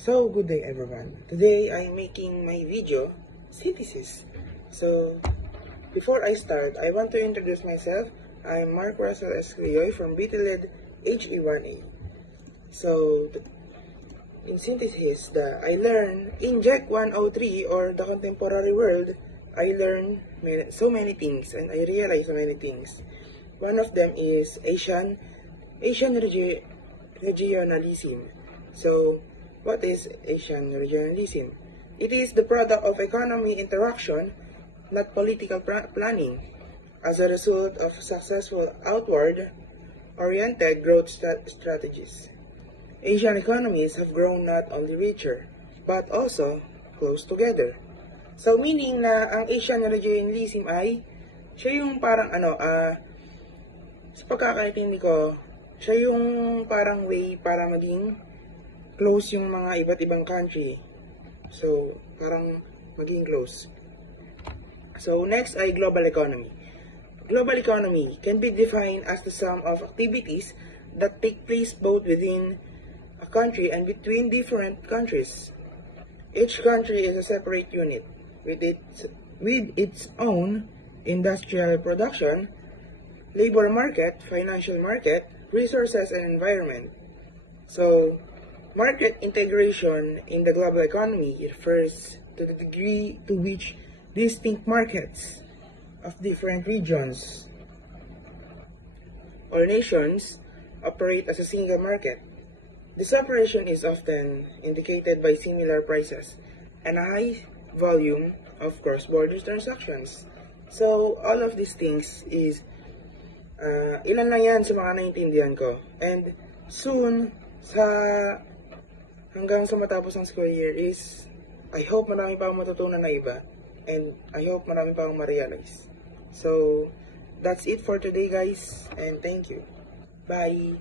So, good day everyone. Today I'm making my video, Synthesis. So, before I start, I want to introduce myself. I'm Mark Russell Esclioy from BTLED HE1A. So, in Synthesis, I learn in JEC 103 or the contemporary world, I learn so many things and I realize so many things. One of them is Asian regionalism. So, what is Asian regionalism? It is the product of economy interaction, not political planning, as a result of successful outward-oriented growth strategies. Asian economies have grown not only richer, but also close together. So, meaning na ang Asian regionalism ay, siya yung parang sa pagkakaintindi ko, siya yung parang way para maging close yung mga iba't ibang country. So, parang maging close. So, next ay global economy. Global economy can be defined as the sum of activities that take place both within a country and between different countries. Each country is a separate unit with its own industrial production, labor market, financial market, resources, and environment. So, market integration in the global economy refers to the degree to which distinct markets of different regions or nations operate as a single market. This operation is often indicated by similar prices and a high volume of cross-border transactions. So, all of these things is ilan lang yan sa mga naiintindihan ko. And soon, hanggang sa matapos ang school year is, I hope marami pa akong matutunan na iba. And I hope marami pa akong ma-realize. So, that's it for today guys. And thank you. Bye!